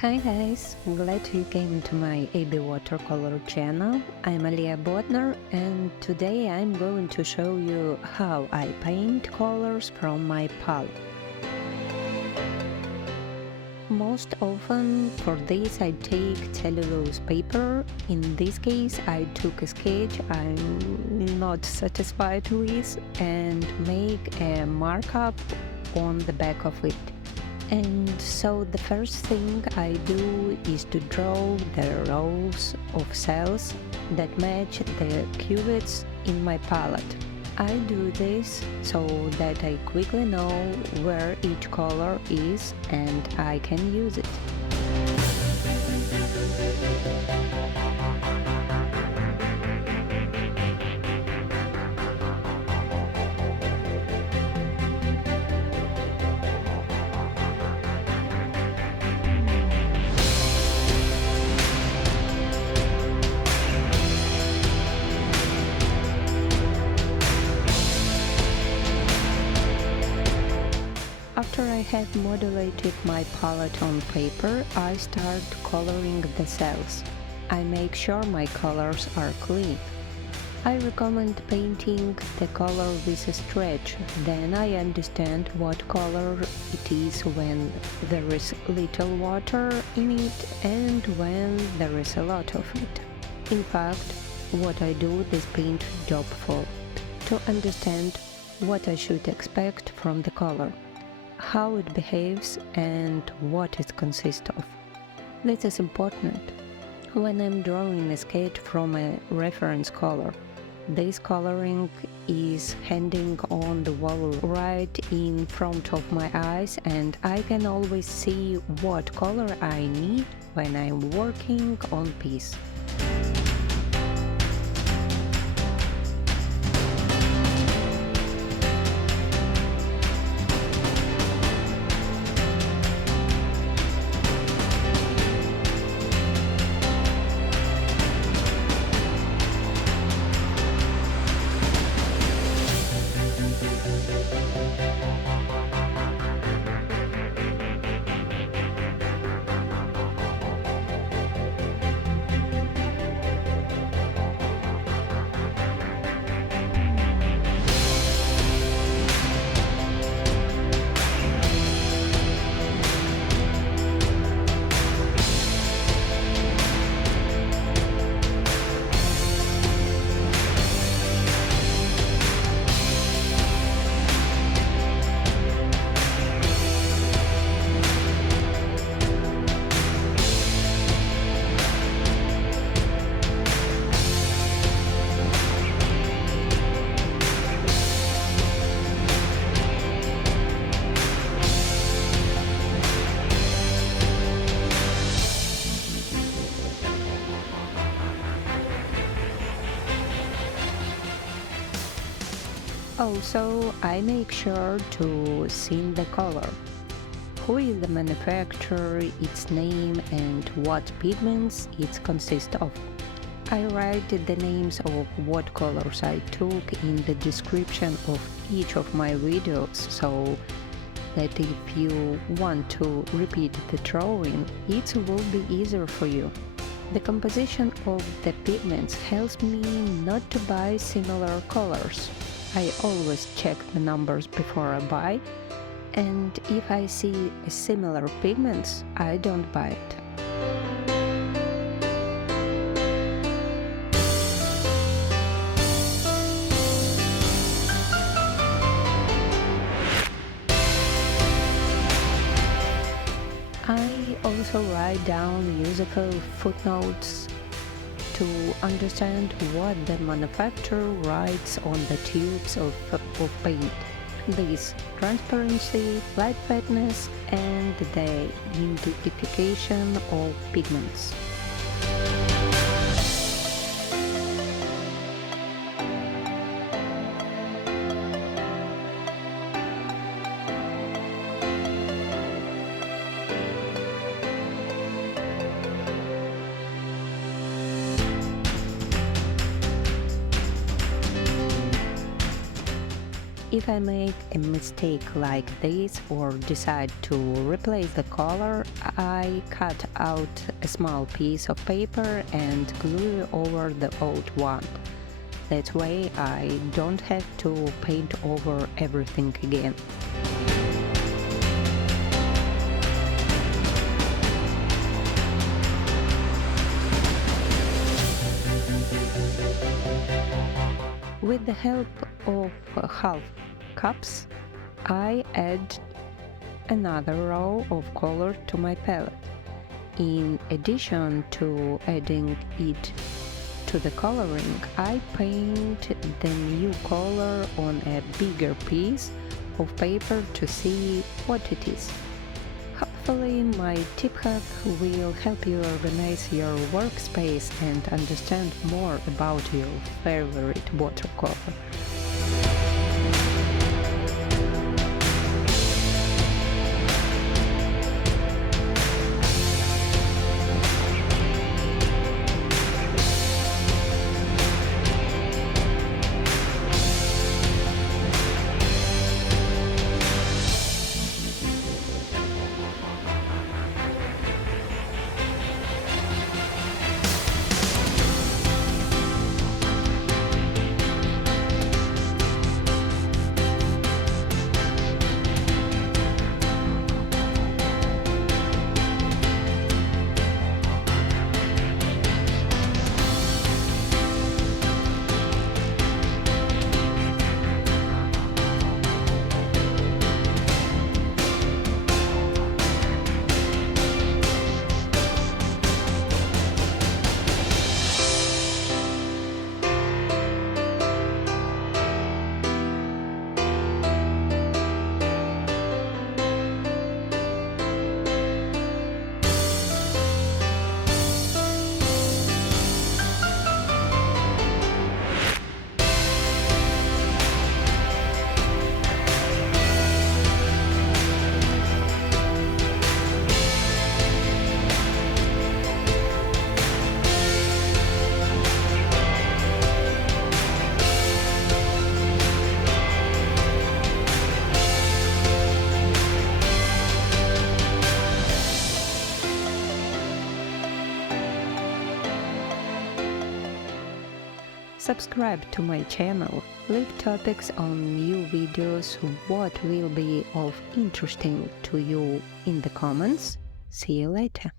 Hi guys, glad you came to my AB Watercolor channel. I'm Alia Bodnar and today I'm going to show you how I paint colors from my palette. Most often for this I take cellulose paper. In this case I took a sketch I'm not satisfied with and make a markup on the back of it. And so the first thing I do is to draw the rows of cells that match the cuvettes in my palette. I do this so that I quickly know where each color is and I can use it. After I have modulated my palette on paper, I start coloring the cells. I make sure my colors are clean. I recommend painting the color with a stretch, then I understand what color it is when there is little water in it and when there is a lot of it. In fact, what I do is paint job fold to understand what I should expect from the color, how it behaves and what it consists of. This is important when I'm drawing a sketch from a reference color. This coloring is hanging on the wall right in front of my eyes and I can always see what color I need when I'm working on piece. Also, I make sure to see the color. Who is the manufacturer, its name and what pigments it consists of. I write the names of what colors I took in the description of each of my videos so that if you want to repeat the drawing, it will be easier for you. The composition of the pigments helps me not to buy similar colors. I always check the numbers before I buy, and if I see similar pigments, I don't buy it. I also write down useful footnotes to understand what the manufacturer writes on the tubes of paint. This transparency, light fatness and the identification of pigments. If I make a mistake like this or decide to replace the color, I cut out a small piece of paper and glue over the old one. That way I don't have to paint over everything again. With the help of half cups, I add another row of color to my palette. In addition to adding it to the coloring, I paint the new color on a bigger piece of paper to see what it is. Hopefully my tip hack will help you organize your workspace and understand more about your favorite watercolor. Subscribe to my channel, leave topics on new videos, what will be of interesting to you in the comments. See you later.